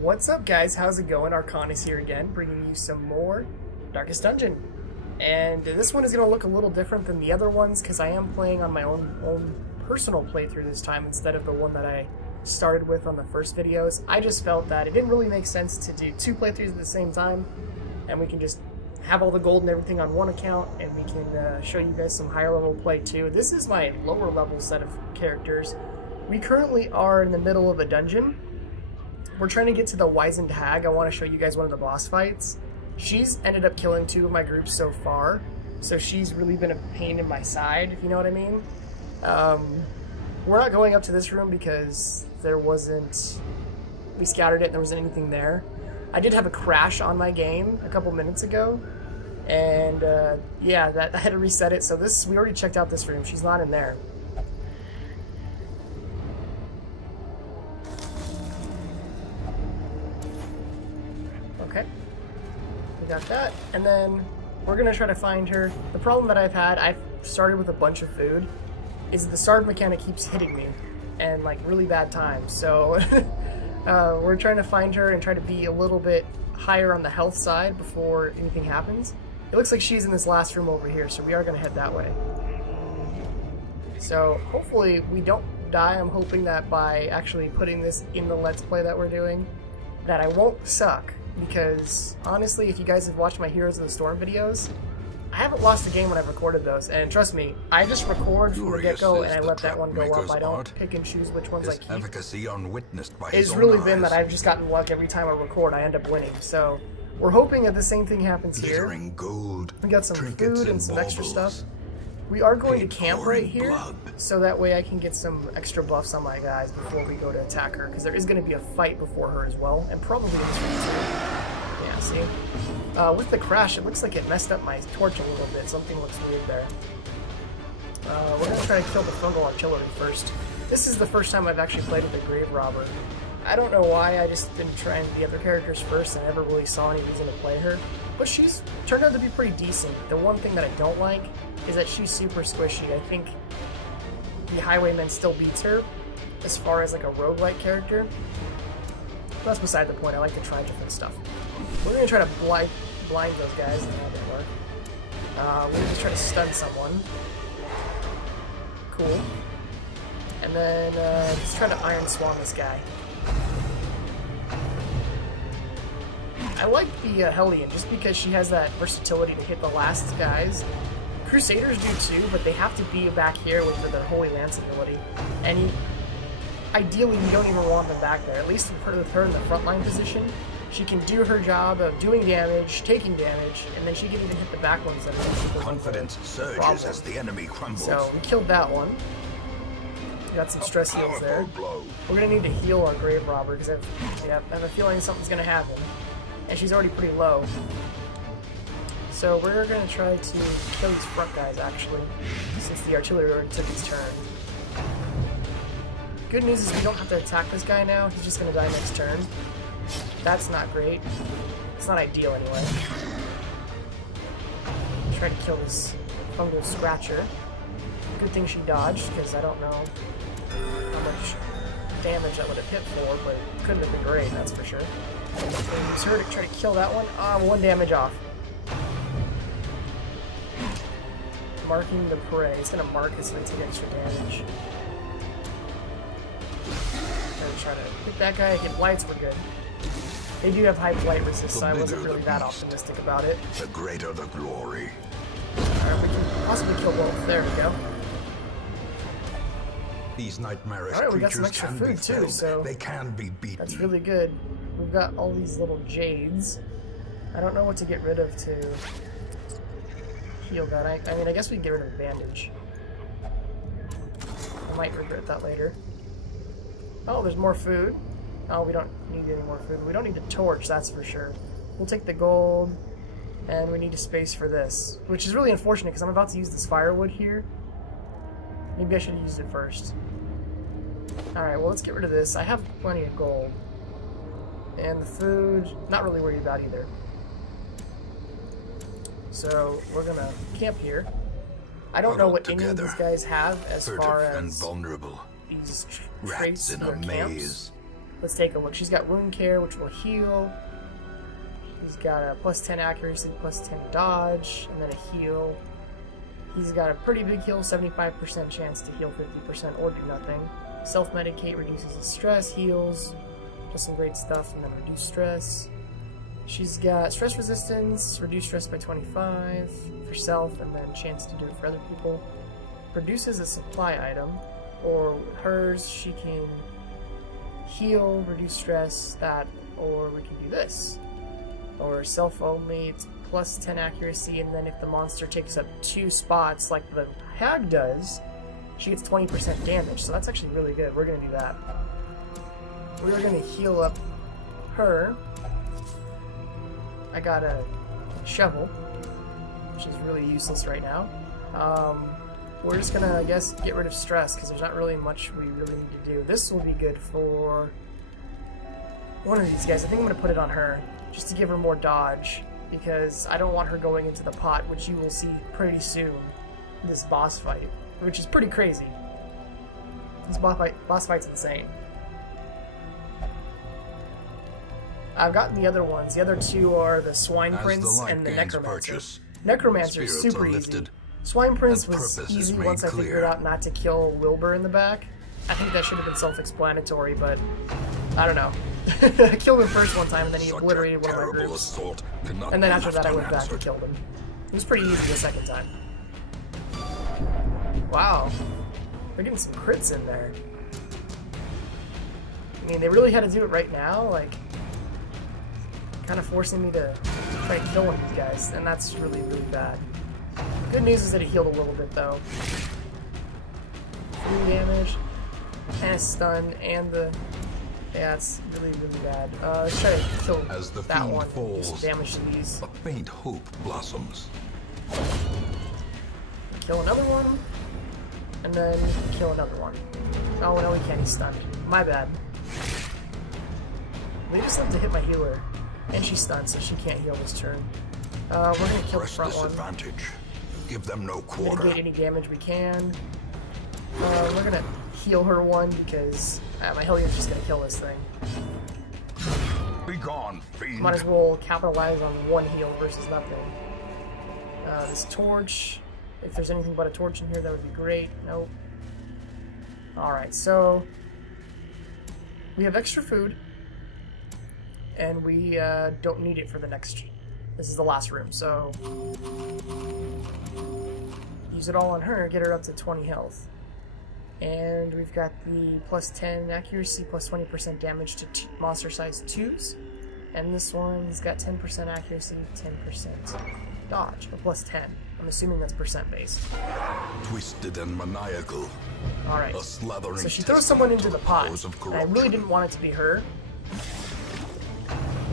What's up, guys? How's it going? Archon is here again, bringing you some more Darkest Dungeon. And this one is going to look a little different than the other ones because I am playing on my own personal playthrough this time instead of the one that I started with on the first videos. I just felt that it didn't really make sense to do two playthroughs at the same time, and we can just have all the gold and everything on one account, and we can show you guys some higher level play too. This is my lower level set of characters. We currently are in the middle of a dungeon. We're trying to get to the Wizened Hag. I want to show you guys one of the boss fights. She's ended up killing two of my groups so far, so she's really been a pain in my side, if you know what I mean. We're not going up to this room because we scouted it and there wasn't anything there. I did have a crash on my game a couple minutes ago, and yeah, I had to reset it, so we already checked out this room. She's not in there. Okay, we got that, and then we're gonna try to find her. The problem that I've started with a bunch of food, is the starve mechanic keeps hitting me, and like really bad times, so we're trying to find her and try to be a little bit higher on the health side before anything happens. It looks like she's in this last room over here, so we are gonna head that way. So hopefully we don't die. I'm hoping that by actually putting this in the Let's Play that we're doing, that I won't suck. Because honestly, if you guys have watched my Heroes of the Storm videos, I haven't lost a game when I've recorded those, and trust me, I just record from the get-go and I let that one go up. I don't pick and choose which ones I keep. It's really been that I've just gotten luck every time I record, I end up winning. So we're hoping that the same thing happens here. We got some food and some extra stuff. We are going to camp right here, so that way I can get some extra buffs on my guys before we go to attack her, because there is going to be a fight before her as well, and probably in this room too. Yeah, see? With the crash, it looks like it messed up my torch a little bit. Something looks weird there. We're going to try to kill the fungal artillery first. This is the first time I've actually played with the grave robber. I don't know why, I just been trying the other characters first and I never really saw any reason to play her. But she's turned out to be pretty decent. The one thing that I don't like is that she's super squishy. I think the Highwayman still beats her as far as like a roguelike character. But that's beside the point. I like to try different stuff. We're going to try to blind those guys. No, that didn't work. We're going to try to stun someone. Cool. And then let's try to Iron Swan this guy. I like the Hellion just because she has that versatility to hit the last guys. Crusaders do too, but they have to be back here with their Holy Lance ability. And ideally, you don't even want them back there. At least with her in the frontline position, she can do her job of doing damage, taking damage, and then she can even hit the back ones that are confidence surges as the enemy crumbles. So we killed that one. We got some stress heals there. We're gonna need to heal our grave robber because I have a feeling something's gonna happen, and she's already pretty low. So we're going to try to kill these front guys, actually, since the artillery already took its turn. Good news is we don't have to attack this guy now. He's just going to die next turn. That's not great. It's not ideal, anyway. Try to kill this fungal scratcher. Good thing she dodged, because I don't know how much damage that would have hit for, but it couldn't have been great, that's for sure. Use her to try to kill that one. One damage off. Marking the prey. It's going to mark it's going to take extra damage. Gonna try to hit that guy. Get blights were good. They do have high blight resist, so I wasn't really that optimistic about it. The greater the glory. Alright, we can possibly kill both. There we go. These nightmarish Alright, we got some extra food too, so they can be beaten. That's really good. We've got all these little jades. I don't know what to get rid of to heal that. I mean, I guess we can get rid of the bandage. I might regret that later. Oh, there's more food. Oh, we don't need any more food. We don't need a torch, that's for sure. We'll take the gold, and we need a space for this, which is really unfortunate because I'm about to use this firewood here. Maybe I should have used it first. Alright, well, let's get rid of this. I have plenty of gold. And the food, not really worried about either. So we're gonna camp here. I don't know what any of these guys have as far as vulnerable. These rats in a maze. let's take a look. She's got wound care, which will heal. He's got a plus 10 accuracy, plus 10 dodge, and then a heal. He's got a pretty big heal, 75% chance to heal 50% or do nothing. Self-medicate, reduces his stress, heals, does some great stuff, and then reduce stress. She's got stress resistance, reduce stress by 25 for self, and then chance to do it for other people. Produces a supply item, or hers, she can heal, reduce stress, that, or we can do this. Or self only, it's plus 10 accuracy, and then if the monster takes up 2 spots like the hag does, she gets 20% damage, so that's actually really good. We're going to do that. We're going to heal up her. I got a shovel, which is really useless right now. We're just going to, I guess, get rid of stress, because there's not really much we really need to do. This will be good for one of these guys. I think I'm going to put it on her, just to give her more dodge, because I don't want her going into the pot, which you will see pretty soon, this boss fight, which is pretty crazy. This boss fight's insane. I've gotten the other ones. The other 2 are the Swine Prince and the Necromancer. Necromancer is super easy. Swine Prince was easy once I figured out not to kill Wilbur in the back. I think that should have been self-explanatory, but I don't know. I killed him first one time, and then he obliterated one of my groups. And then after that, I went back and killed him. It was pretty easy the second time. Wow. They're getting some crits in there. I mean, they really had to do it right now, like, kind of forcing me to try to kill one of these guys, and that's really, really bad. Good news is that it healed a little bit, though. 3 damage, and a stun, and the... Yeah, it's really, really bad. Let's try to kill that one. Do some damage to these. A faint hope blossoms. Kill another one, and then kill another one. Oh, no, he can't. He's stunned. My bad. They just love to hit my healer. And she's stunned, so she can't heal this turn. We're gonna kill the front one. Give them no quarter. Mitigate any damage we can. We're gonna heal her one because my Helion's just gonna kill this thing. Be gone, fiend. Might as well capitalize on 1 heal versus nothing. This torch. If there's anything but a torch in here, that would be great. Nope. Alright, so we have extra food. And we don't need it for the next... This is the last room, so... Use it all on her, get her up to 20 health. And we've got the plus 10 accuracy, plus 20% damage to monster size 2s. And this one's got 10% accuracy, 10% dodge, or plus 10. I'm assuming that's percent based. Twisted and maniacal. Alright, so she throws someone into the pot, and I really didn't want it to be her.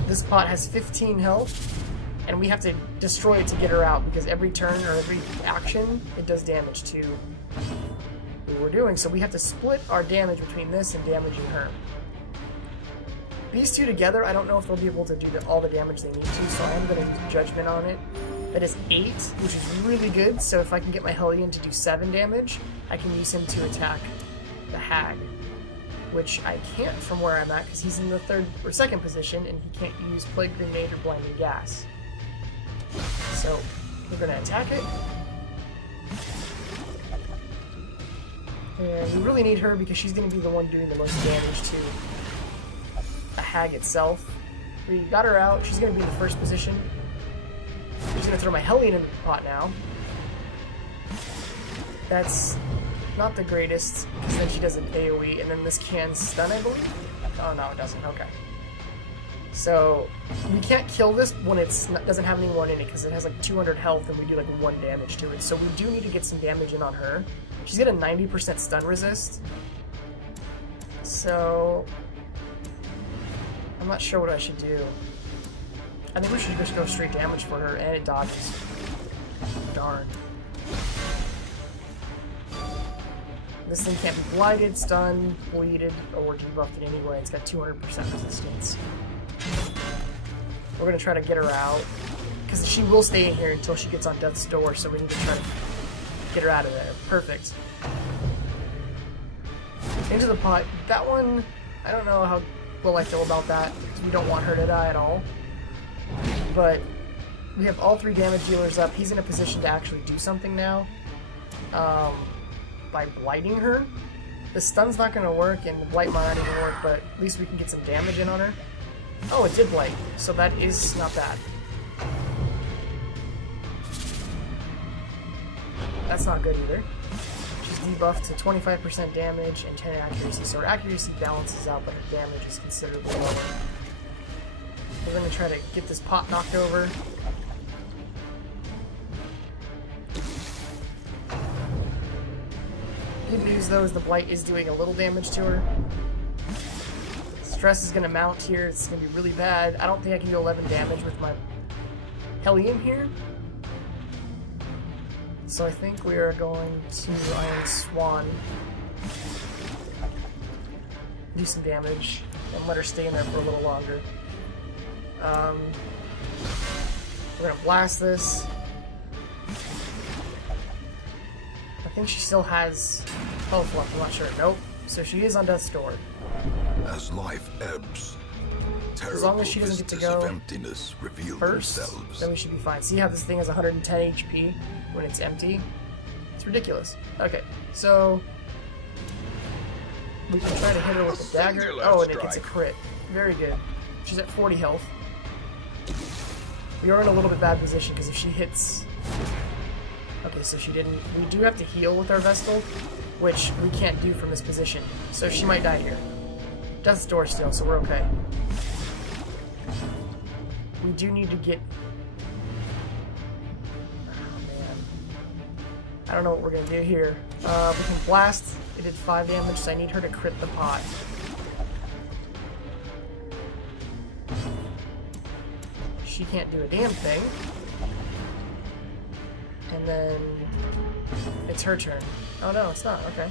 This pot has 15 health, and we have to destroy it to get her out, because every turn or every action, it does damage to what we're doing. So we have to split our damage between this and damaging her. These 2 together, I don't know if they'll be able to do all the damage they need to, so I am going to use Judgment on it. That is 8, which is really good, so if I can get my Hellion to do 7 damage, I can use him to attack the hag. Which I can't from where I'm at, because he's in the 3rd or 2nd position, and he can't use Plague Grenade or Blinding Gas. So, we're going to attack it. And we really need her, because she's going to be the one doing the most damage to the hag itself. We got her out. She's going to be in the 1st position. I'm just going to throw my Hellion into the pot now. That's not the greatest, because then she does an AoE, and then this can stun, I believe? Oh, no, it doesn't. Okay. So, we can't kill this when it doesn't have anyone in it, because it has like 200 health, and we do like 1 damage to it. So we do need to get some damage in on her. She's got a 90% stun resist. So, I'm not sure what I should do. I think we should just go straight damage for her, and it dodges. Darn. This thing can't be blinded, stunned, bleeded, or debuffed it anyway. It's got 200% resistance. We're going to try to get her out, because she will stay in here until she gets on death's door, so we need to try to get her out of there. Perfect. Into the pot. That one, I don't know how I feel about that. We don't want her to die at all. But we have all 3 damage dealers up. He's in a position to actually do something now. By blighting her. The stun's not going to work, and the blight might not even work, but at least we can get some damage in on her. Oh, it did blight, so that is not bad. That's not good either. She's debuffed to 25% damage and 10 accuracy, so her accuracy balances out, but her damage is considerably lower. We're going to try to get this pot knocked over. Good news though is the blight is doing a little damage to her. Stress is going to mount here. It's going to be really bad. I don't think I can do 11 damage with my Hellion here. So I think we are going to Iron Swan. Do some damage and let her stay in there for a little longer. We're going to blast this. I think she still has health left, I'm not sure. Nope. So she is on death's door. As life ebbs, as long as she doesn't get to go of emptiness reveal first, themselves. then we should be fine. See how this thing has 110 HP when it's empty? It's ridiculous. Okay, so we can try to hit her with a dagger. Oh, and it gets a crit. Very good. She's at 40 health. We are in a little bit bad position because if she hits... Okay, so she didn't... We do have to heal with our Vestal, which we can't do from this position. So she might die here. Death's door still, so we're okay. We do need to get... Oh, man. I don't know what we're going to do here. We can blast. It did 5 damage, so I need her to crit the pot. She can't do a damn thing. And then it's her turn. Oh no, it's not. Okay.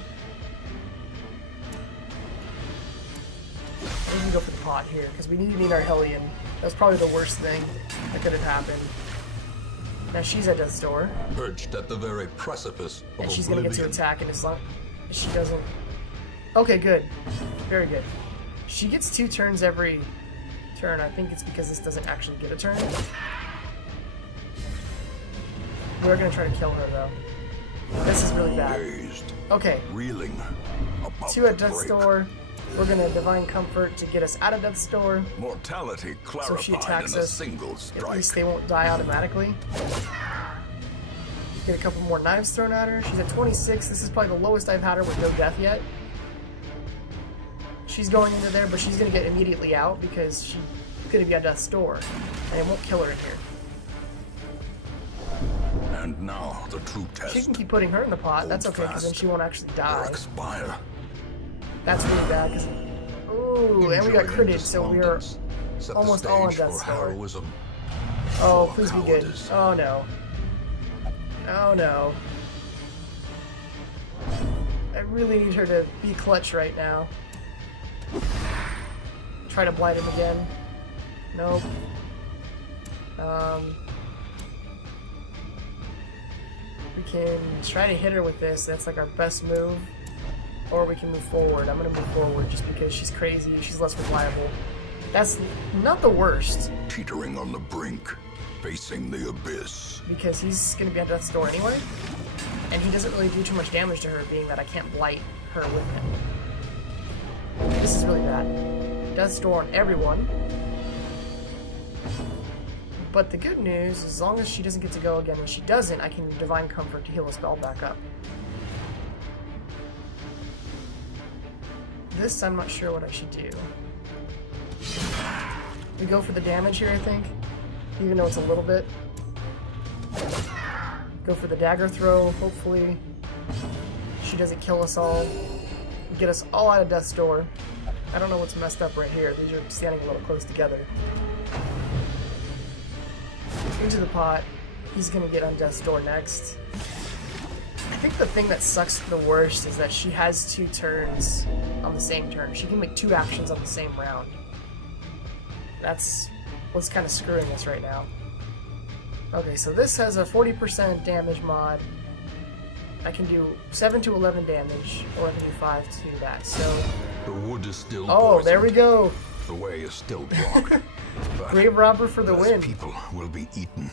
We can go for the pot here, because we need our Hellion. That's probably the worst thing that could have happened. Now she's at death's door. Perched at the very precipice of and she's going to get to oblivion. attack, and as long as she doesn't... Okay, good. Very good. She gets 2 turns every turn. I think it's because this doesn't actually get a turn. We're going to try to kill her, though. This is really bad. Dazed, Okay. reeling, about 2 at to death's break. door. We're going to Divine Comfort to get us out of death's door. Mortality So if she clarified attacks in a us, single at strike. least they won't die automatically. Get a couple more knives thrown at her. She's at 26. This is probably the lowest I've had her with no death yet. She's going into there, but she's going to get immediately out because she's going to be on death's door. And it won't kill her in here. And now the true test. She can keep putting her in the pot. That's Hold okay, because then fast she won't actually or die. expire. That's really bad, because... Ooh, and we got Injury and critted, so we are despondence set the almost all on stage death's for door. heroism. Oh, or please be good. cowardice. Oh, no. Oh, no. I really need her to be clutch right now. Try to blight him again. Nope. We can try to hit her with this. That's like our best move. Or we can move forward. I'm going to move forward just because she's crazy. She's less reliable. That's not the worst, Teetering on the brink, facing the abyss. because he's going to be at death's door anyway. And he doesn't really do too much damage to her, being that I can't blight her with him. This is really bad. Death's door on everyone. But the good news, as long as she doesn't get to go again, when she doesn't, I can Divine Comfort to heal a spell back up. This, I'm not sure what I should do. We go for the damage here, I think. Even though it's a little bit. Go for the dagger throw, hopefully. She doesn't kill us all. Get us all out of death's door. I don't know what's messed up right here. These are standing a little close together. Into the pot. He's gonna get on death's door next. I think the thing that sucks the worst is that she has 2 turns on the same turn. She can make 2 actions on the same round. That's what's kind of screwing us right now. Okay, so this has a 40% damage mod. I can do 7 to 11 damage, or I can do 5 to that. So, The wood is still oh, there we poisoned. go. The way is still blocked. But Grave robber for the less win. people will be eaten.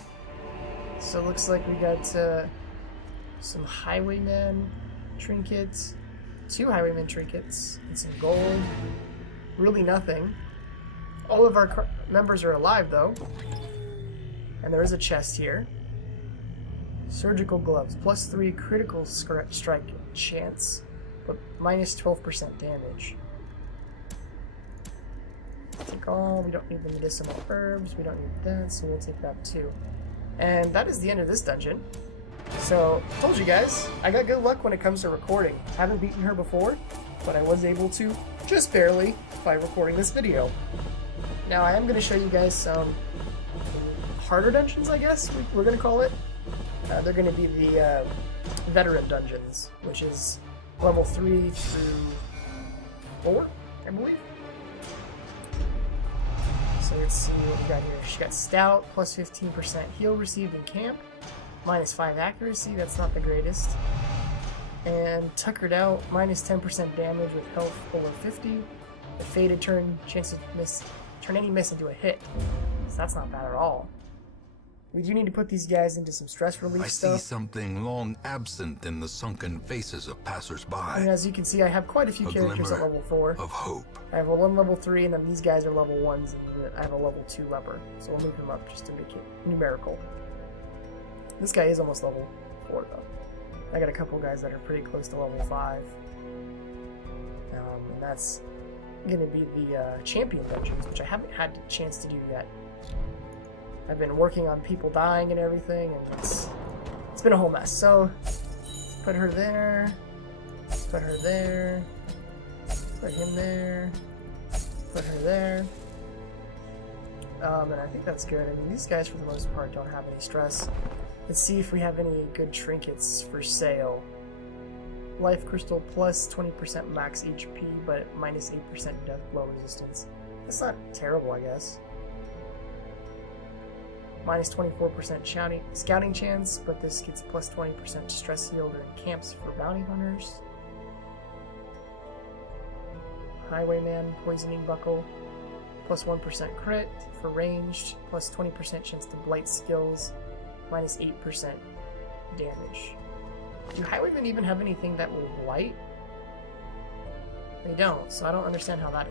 So it looks like we got some highwayman trinkets, 2 highwayman trinkets, and some gold. Really nothing. All of our members are alive though. And there is a chest here. Surgical gloves, +3 critical strike chance, but minus 12% damage. Take all, we don't need the medicinal herbs, we don't need that, so we'll take that too. And that is the end of this dungeon. So, told you guys, I got good luck when it comes to recording. Haven't beaten her before, but I was able to, just barely, by recording this video. Now I am going to show you guys some harder dungeons, I guess we're going to call it. They're going to be the veteran dungeons, which is level 3 through 4, I believe. So let's see what we got here. She got Stout, plus 15% heal received in camp, minus 5 accuracy, that's not the greatest. And Tuckered Out, minus 10% damage with health below 50. The Faded turn any miss into a hit. So that's not bad at all. We do need to put these guys into some stress relief stuff. I see something long absent in the sunken faces of passers-by. And as you can see, I have quite a few characters at level 4. Of hope. I have a 1 level 3, and then these guys are level 1s, and I have a level 2 leper. So we'll move them up just to make it numerical. This guy is almost level 4, though. I got a couple guys that are pretty close to level 5. And that's going to be the champion dungeons, which I haven't had a chance to do yet. I've been working on people dying and everything, and it's been a whole mess. So, let's put her there, put her there, put him there, put her there. And I think that's good. I mean, these guys, for the most part, don't have any stress. Let's see if we have any good trinkets for sale. Life Crystal plus 20% max HP, but minus 8% death blow resistance. That's not terrible, I guess. Minus 24% scouting chance, but this gets plus 20% stress heal during camps for bounty hunters. Highwayman Poisoning Buckle, plus 1% crit for ranged, plus 20% chance to blight skills, minus 8% damage. Do Highwaymen even have anything that will blight? They don't, so I don't understand how that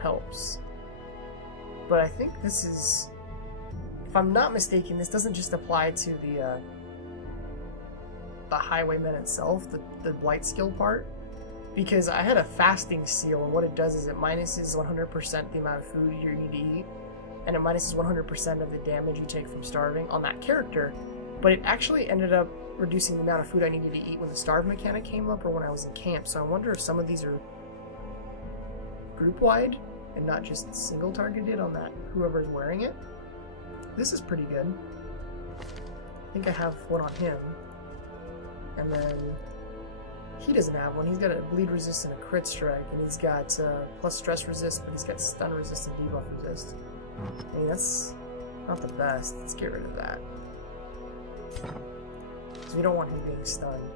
helps. But I think this is, if I'm not mistaken, this doesn't just apply to the Highwayman itself, the blight skill part, because I had a fasting seal, and what it does is it minuses 100% the amount of food you need to eat, and it minuses 100% of the damage you take from starving on that character, but it actually ended up reducing the amount of food I needed to eat when the starve mechanic came up or when I was in camp, so I wonder if some of these are group-wide and not just single targeted on that whoever's wearing it. This is pretty good. I think I have one on him. And then he doesn't have one. He's got a bleed resist and a crit strike, and he's got plus stress resist, but he's got stun resist and debuff resist. I mean, that's not the best. Let's get rid of that. Because we don't want him being stunned.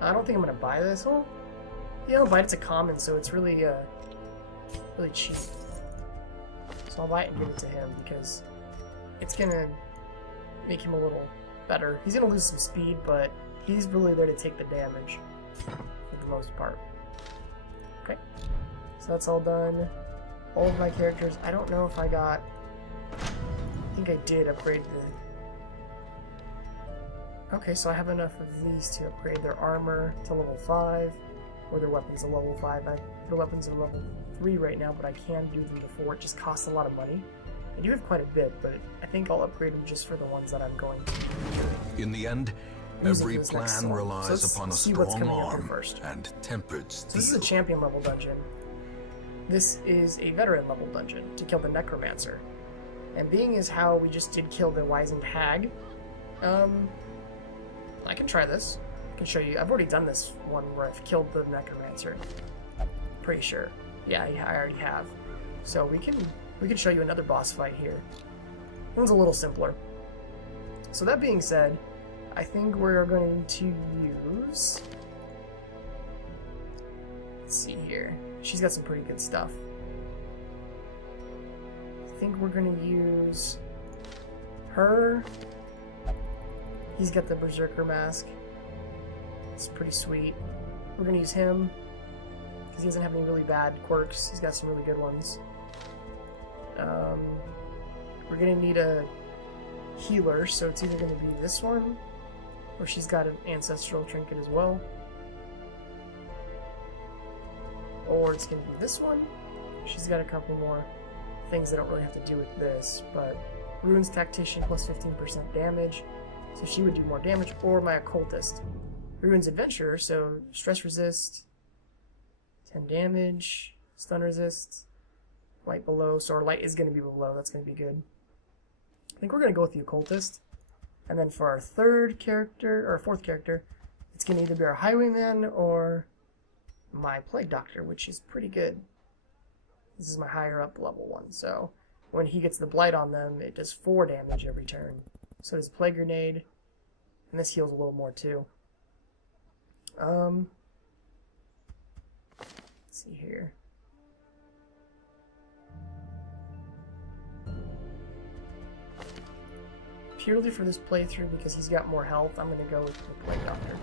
I don't think I'm going to buy this. Oh, yeah, I'll buy it. It's a common, so it's really, really cheap. So I'll buy it and give it to him, because it's going to make him a little better. He's going to lose some speed, but he's really there to take the damage for the most part. Okay, so that's all done. All of my characters, I don't know if I got, I think I did upgrade the, okay, so I have enough of these to upgrade their armor to level 5, or their weapons to level 5. Their weapons are level 3 right now, but I can do them to 4. It just costs a lot of money. I do have quite a bit, but I think I'll upgrade them just for the ones that I'm going to be doing. In the end, every plan relies upon a strong arm and tempered steel. So this is a champion level dungeon. This is a veteran level dungeon to kill the Necromancer. And being as how we just did kill the Wizened Hag, I can try this. I can show you. I've already done this one where I've killed the Necromancer. Pretty sure. Yeah, I already have. So we can show you another boss fight here. One's a little simpler. So that being said, I think we're going to use, let's see here. She's got some pretty good stuff. think we're gonna use her. He's got the Berserker mask. It's pretty sweet. We're gonna use him because he doesn't have any really bad quirks. He's got some really good ones. We're gonna need a healer, so it's either gonna be this one, or she's got an ancestral trinket as well, or it's gonna be this one. She's got a couple more things that don't really have to do with this, but Rune's Tactician plus 15% damage, so she would do more damage, or my Occultist. Rune's Adventurer, so stress resist, 10 damage, stun resist, light below, so our light is going to be below, that's going to be good. I think we're going to go with the Occultist. And then for our third character, or fourth character, it's going to either be our Highwayman or my Plague Doctor, which is pretty good. This is my higher up level one, so when he gets the Blight on them, it does 4 damage every turn. So does Plague Grenade, and this heals a little more too. Let's see here. Purely for this playthrough, because he's got more health, I'm going to go with the Plague Doctor.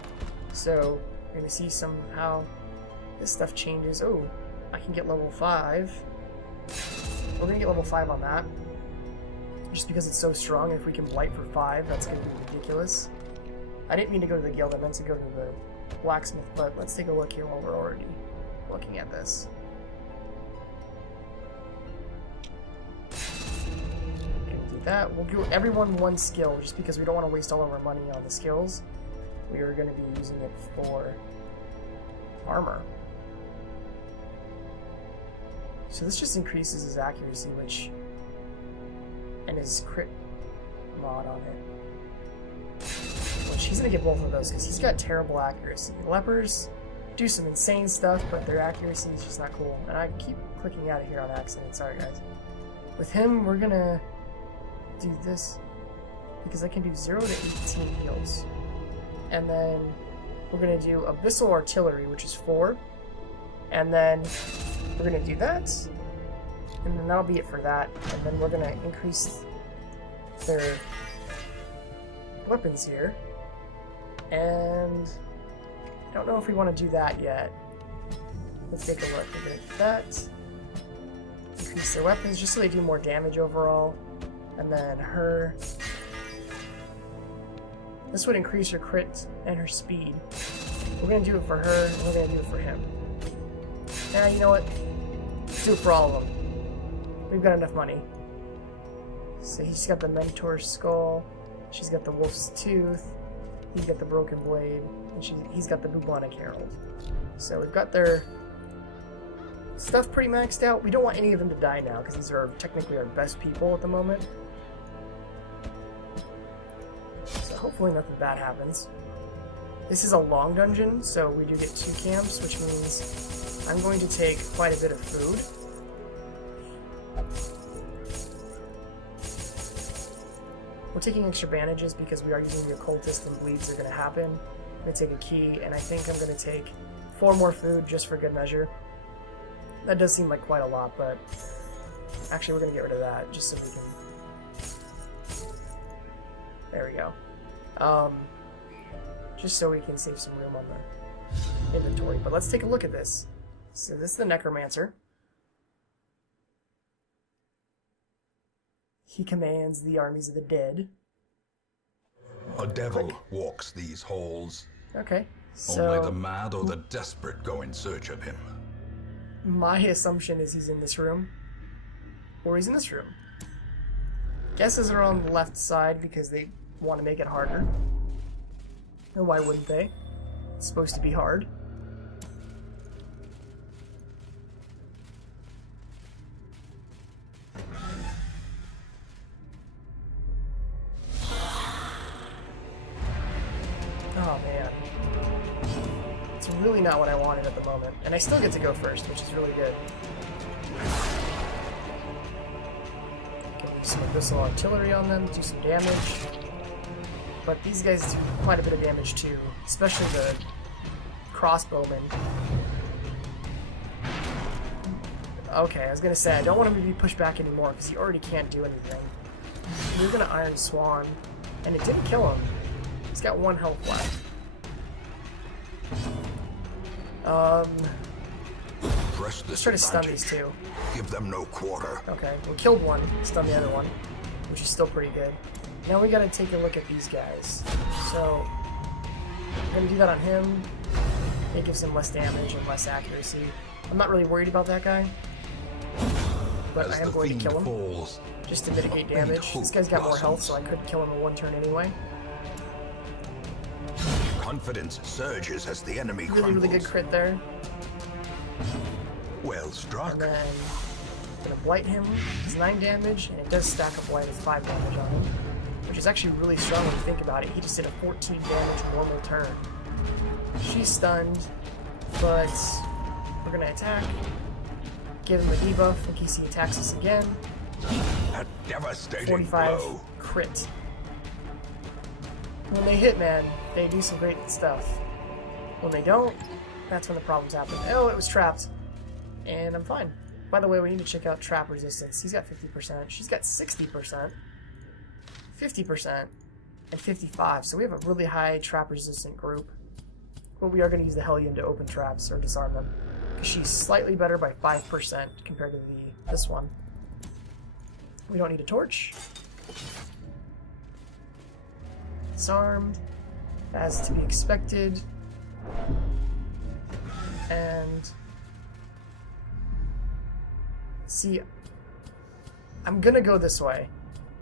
So, you're going to see somehow this stuff changes. Oh, I can get level 5. We're going to get level 5 on that. Just because it's so strong, and if we can Blight for 5, that's going to be ridiculous. I didn't mean to go to the guild, I meant to go to the blacksmith, but let's take a look here while we're already looking at this. That. We'll give everyone one skill just because we don't want to waste all of our money on the skills. We are going to be using it for armor. So this just increases his accuracy, and his crit mod on it. Which he's going to get both of those because he's got terrible accuracy. Lepers do some insane stuff, but their accuracy is just not cool. And I keep clicking out of here on accident. Sorry, guys. With him, we're going to do this because I can do 0 to 18 heals, and then we're going to do Abyssal Artillery, which is 4, and then we're going to do that, and then that'll be it for that, and then we're going to increase their weapons here, and I don't know if we want to do that yet. Let's take a look. We're going to do that, increase their weapons just so they do more damage overall. And then her, this would increase her crit and her speed. We're going to do it for her, and we're going to do it for him. And you know what? Let's do it for all of them. We've got enough money. So he's got the Mentor's Skull, she's got the Wolf's Tooth, he's got the Broken Blade, and he's got the Bubonic Herald. So we've got their stuff pretty maxed out. We don't want any of them to die now, because these are technically our best people at the moment. So hopefully nothing bad happens. This is a long dungeon, so we do get 2 camps, which means I'm going to take quite a bit of food. We're taking extra bandages because we are using the Occultist and bleeds are going to happen. I'm going to take a key, and I think I'm going to take 4 more food just for good measure. That does seem like quite a lot, but actually we're going to get rid of that just so we can... There we go. Just so we can save some room on the inventory. But let's take a look at this. So this is the Necromancer. He commands the armies of the dead. A devil walks these halls. Okay, so... Only the mad or the desperate go in search of him. My assumption is he's in this room. Or he's in this room. Guesses are on the left side because they want to make it harder. And why wouldn't they? It's supposed to be hard. Oh man. It's really not what I wanted at the moment. And I still get to go first, which is really good. Can use some Abyssal Artillery on them, do some damage. But these guys do quite a bit of damage too, especially the crossbowmen. Okay, I was gonna say, I don't want him to be pushed back anymore, because he already can't do anything. We're gonna Iron Swan, and it didn't kill him. He's got 1 health left. Let's try to stun these two. Give them no quarter. Okay, we killed one, stunned the other one, which is still pretty good. Now we gotta take a look at these guys. So, I'm gonna do that on him. It gives him less damage and less accuracy. I'm not really worried about that guy, but I am going to kill him just to mitigate damage. This guy's got more health, so I couldn't kill him in 1 turn anyway. Confidence surges as the enemy really good crit there. Well struck. And then I'm gonna blight him. It's 9 damage, and it does stack a blight of 5 damage on him, which is actually really strong when you think about it. He just did a 14 damage normal turn. She's stunned, but we're gonna attack. Give him a debuff in case he attacks us again. A devastating 45 blow. crit. When they hit, man, they do some great stuff. When they don't, that's when the problems happen. Oh, it was trapped. And I'm fine. By the way, we need to check out trap resistance. He's got 50%. She's got 60%. 50%. And 55%. So we have a really high trap resistant group. But we are going to use the Hellion to open traps or disarm them. Because she's slightly better by 5% compared to this one. We don't need a torch. Disarmed, as to be expected. And see, I'm gonna go this way.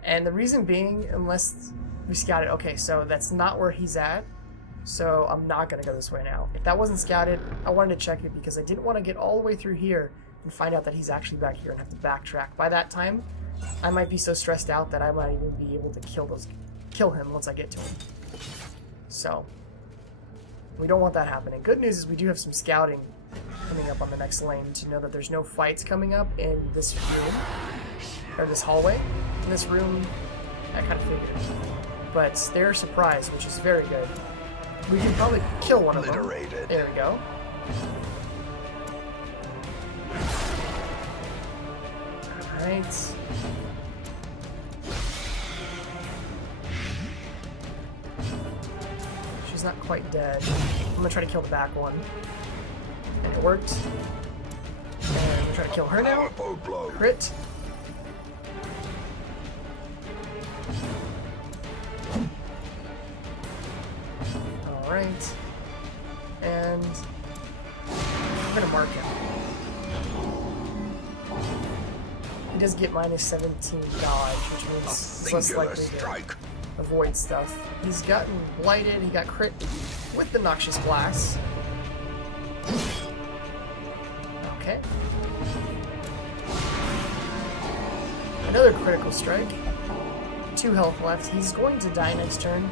And the reason being, unless we scout it, okay, so that's not where he's at. So I'm not gonna go this way now. If that wasn't scouted, I wanted to check it because I didn't want to get all the way through here and find out that he's actually back here and have to backtrack. By that time, I might be so stressed out that I might even be able to kill him once I get to him. So we don't want that happening. Good news is we do have some scouting coming up on the next lane to know that there's no fights coming up in this room, or this hallway. In this room, I kind of figured. But they're surprised, which is very good. We can probably kill one of them. There we go. Alright. She's not quite dead. I'm gonna try to kill the back one. And it worked. And we'll try to kill her now. Crit. Alright. And I'm gonna mark him. He does get minus 17 dodge, which means it's less likely to avoid stuff. He's gotten blighted, he got crit with the Noxious Glass. Okay. Another critical strike. 2 health left. He's going to die next turn.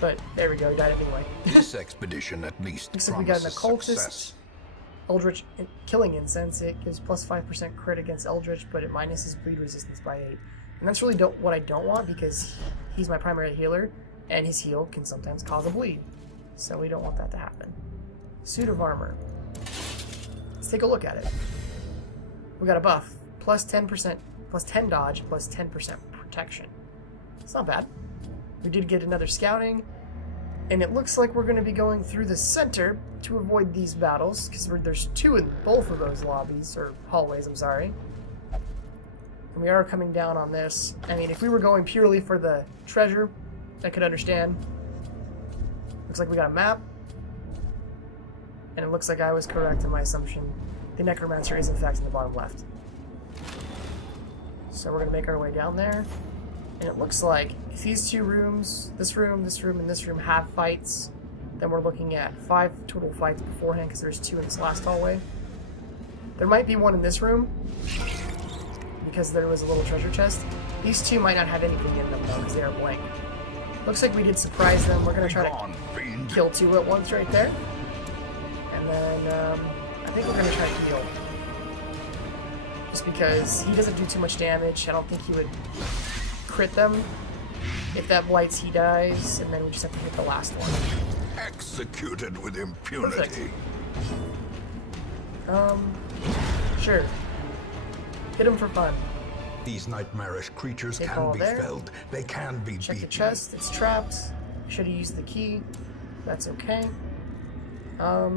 But there we go, he died anyway. This expedition at least looks like we got an occultist. Success. Eldritch Killing Incense. It gives plus 5% crit against Eldritch, but it minuses bleed resistance by 8. And that's really what I don't want because he's my primary healer, and his heal can sometimes cause a bleed. So we don't want that to happen. Suit of armor. Let's take a look at it. We got a buff. Plus 10%, plus 10 dodge, plus 10% protection. It's not bad. We did get another scouting, and it looks like we're going to be going through the center to avoid these battles, because there's 2 in both of those lobbies, or hallways, I'm sorry. And we are coming down on this. I mean, if we were going purely for the treasure, I could understand. Looks like we got a map. And it looks like I was correct in my assumption. The Necromancer is in fact in the bottom left. So we're going to make our way down there. And it looks like if these 2 rooms, this room, and this room have fights, then we're looking at 5 total fights beforehand because there's 2 in this last hallway. There might be 1 in this room because there was a little treasure chest. These 2 might not have anything in them though because they are blank. Looks like we did surprise them. We're going to try to kill 2 at once right there. And then I think we're going to try to heal. Just because he doesn't do too much damage. I don't think he would crit them. If that blights, he dies, and then we just have to hit the last one. Executed with impunity. Perfect. Sure. Hit him for fun. These nightmarish creatures Take can all be there. felled. They can be Check the beaten. chest. It's trapped. Should have used the key. That's okay. I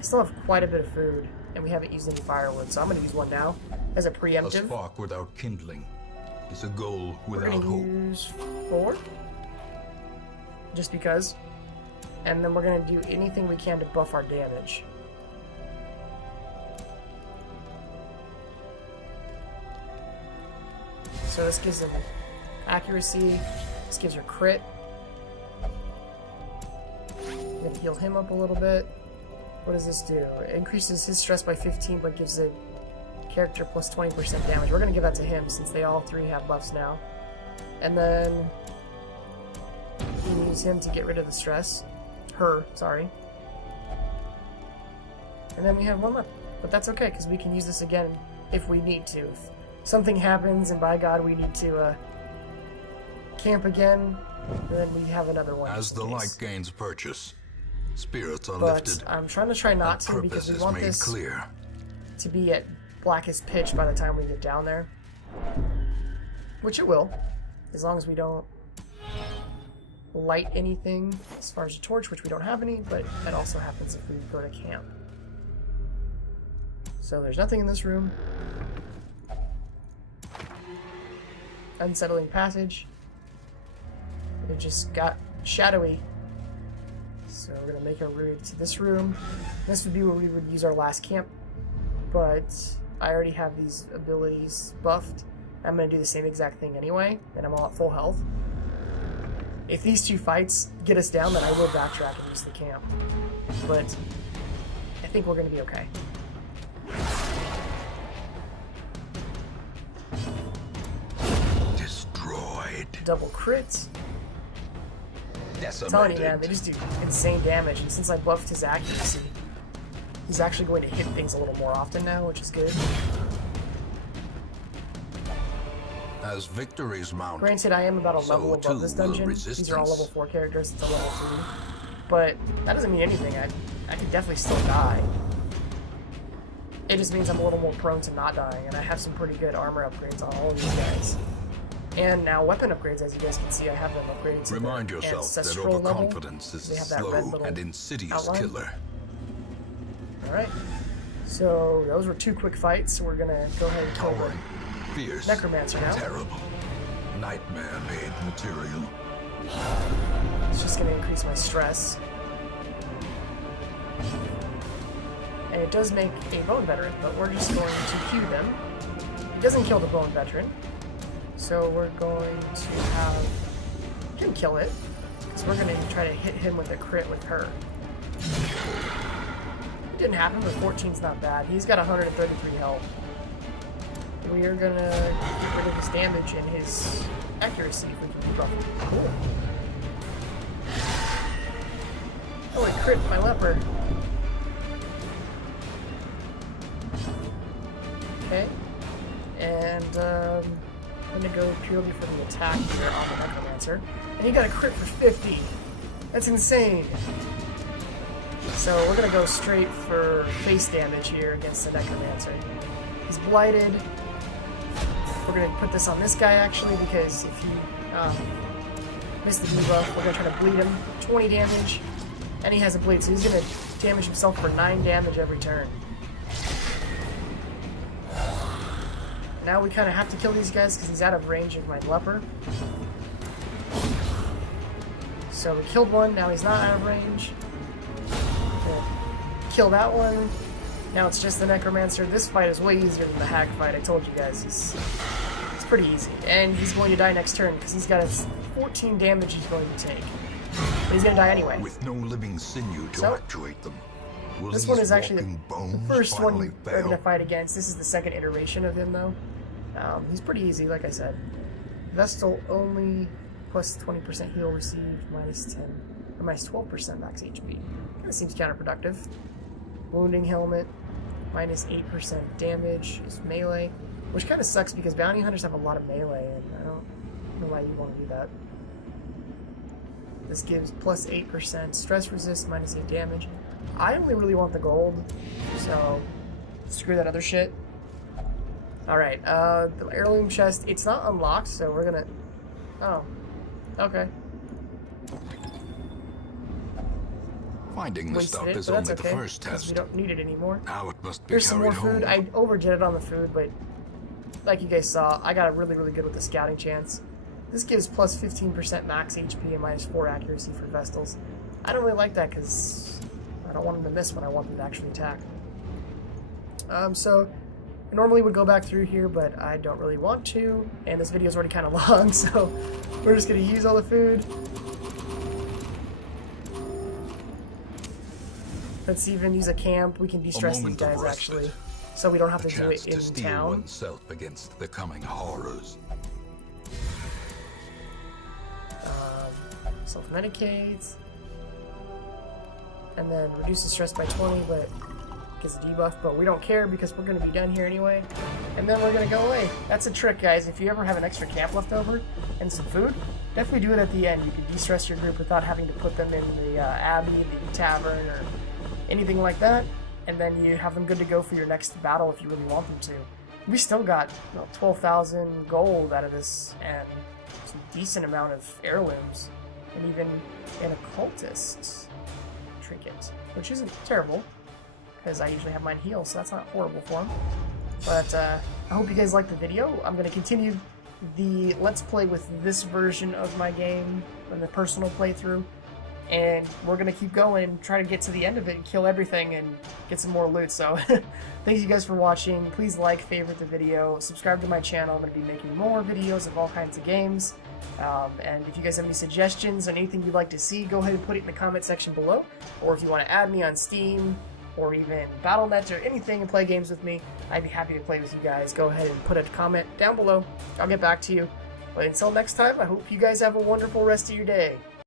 still have quite a bit of food, and we haven't used any firewood, so I'm going to use one now as a A preemptive. spark without kindling is a goal We're without going to hope. use 4, just because. And then we're going to do anything we can to buff our damage. So this gives him accuracy. This gives her crit. I'm going to heal him up a little bit. What does this do? It increases his stress by 15, but gives the character plus 20% damage. We're going to give that to him since they all 3 have buffs now. And then we can use him to get rid of the stress. Her, sorry. And then we have 1 left. But that's okay, because we can use this again if we need to. If something happens and by God we need to camp again, then we have another one. As the light gains purchase, spirits are But lifted. I'm trying to try not to, Purpose because we is want made this clear. to be at blackest pitch by the time we get down there. Which it will, as long as we don't light anything as far as a torch, which we don't have any, but that also happens if we go to camp. So there's nothing in this room. Unsettling passage. It just got shadowy. So we're gonna make our route to this room. This would be where we would use our last camp, but I already have these abilities buffed. I'm gonna do the same exact thing anyway, and I'm all at full health. If these 2 fights get us down, then I will backtrack and use the camp. But I think we're gonna be okay. Destroyed. Double crit. I'm telling you, man, they just do insane damage, and since I buffed his accuracy, he's actually going to hit things a little more often now, which is good. As victories mount, Granted, I am about a so level above too this will dungeon. These are all resistance. level 4 characters, it's a level 3. But that doesn't mean anything. I could definitely still die. It just means I'm a little more prone to not dying, and I have some pretty good armor upgrades on all of these guys. And now weapon upgrades, as you guys can see, I have them upgraded to remind the yourself that ancestral level. overconfidence is They a have that red slow little and insidious outline. killer. Alright. So those were 2 quick fights, so we're gonna go ahead and kill Towering, the fierce, Necromancer now. terrible, nightmare-made material. It's just gonna increase my stress. And it does make a bone veteran, but we're just going to queue them. It doesn't kill the bone veteran, so we're going to have him kill it, because we're going to try to hit him with a crit with her. Didn't happen, but 14's not bad. He's got 133 health. We are going to get rid of his damage and his accuracy if we can buff him. Cool. Oh, it crit my leopard. Okay. And I'm going to go purely for the attack here on the Necromancer. And he got a crit for 50. That's insane. So we're going to go straight for face damage here against the Necromancer. He's blighted. We're going to put this on this guy, actually, because if you miss the debuff, we're going to try to bleed him. 20 damage. And he has a bleed, so he's going to damage himself for 9 damage every turn. Now we kind of have to kill these guys because he's out of range of my leper. So we killed one, now he's not out of range. We'll kill that one. Now it's just the Necromancer. This fight is way easier than the Hag fight. I told you guys, it's pretty easy. And he's going to die next turn because he's got 14 damage he's going to take. But he's going to die anyway. With no living sinew to So, actuate them. Will this these one is actually walking the bones first one finally we're fail? going to fight against. This is the second iteration of him, though. He's pretty easy, like I said. Vestal only plus 20% heal received, minus 10, or minus 12% max HP. Kind of seems counterproductive. Wounding helmet, minus 8% damage is melee, which kind of sucks because bounty hunters have a lot of melee, and I don't know why you want to do that. This gives plus 8% stress resist, minus 8 damage. I only really want the gold, so screw that other shit. Alright, the heirloom chest, it's not unlocked, so we're gonna... Oh, okay. Finding the stuff is only the first test. We don't need it anymore. Now it must be Here's some more carried food. home. I overjetted on the food, but like you guys saw, I got really good with the scouting chance. This gives plus 15% max HP and minus 4 accuracy for Vestals. I don't really like that because I don't want them to miss when I want them to actually attack. So I normally would go back through here, but I don't really want to, and this video is already kind of long, so we're just going to use all the food. Let's even use a camp. We can de-stress these guys, actually, so we don't have to do it in town. Oneself against the coming horrors. Self-medicates, and then reduces stress by 20, but gets a debuff, but we don't care because we're going to be done here anyway, and then we're going to go away. That's a trick, guys. If you ever have an extra camp left over and some food, definitely do it at the end. You can de-stress your group without having to put them in the abbey, the tavern, or anything like that, and then you have them good to go for your next battle if you really want them to. We still got 12,000 gold out of this, and some decent amount of heirlooms, and even an occultist trinket, which isn't terrible, because I usually have mine heal, so that's not horrible for them. But I hope you guys liked the video. I'm going to continue the Let's Play with this version of my game, and the personal playthrough, and we're going to keep going and try to get to the end of it and kill everything and get some more loot. So thank you guys for watching. Please like, favorite the video, subscribe to my channel. I'm going to be making more videos of all kinds of games. And if you guys have any suggestions or anything you'd like to see, go ahead and put it in the comment section below. Or if you want to add me on Steam or even Battle.net or anything and play games with me, I'd be happy to play with you guys. Go ahead and put a comment down below. I'll get back to you. But until next time, I hope you guys have a wonderful rest of your day.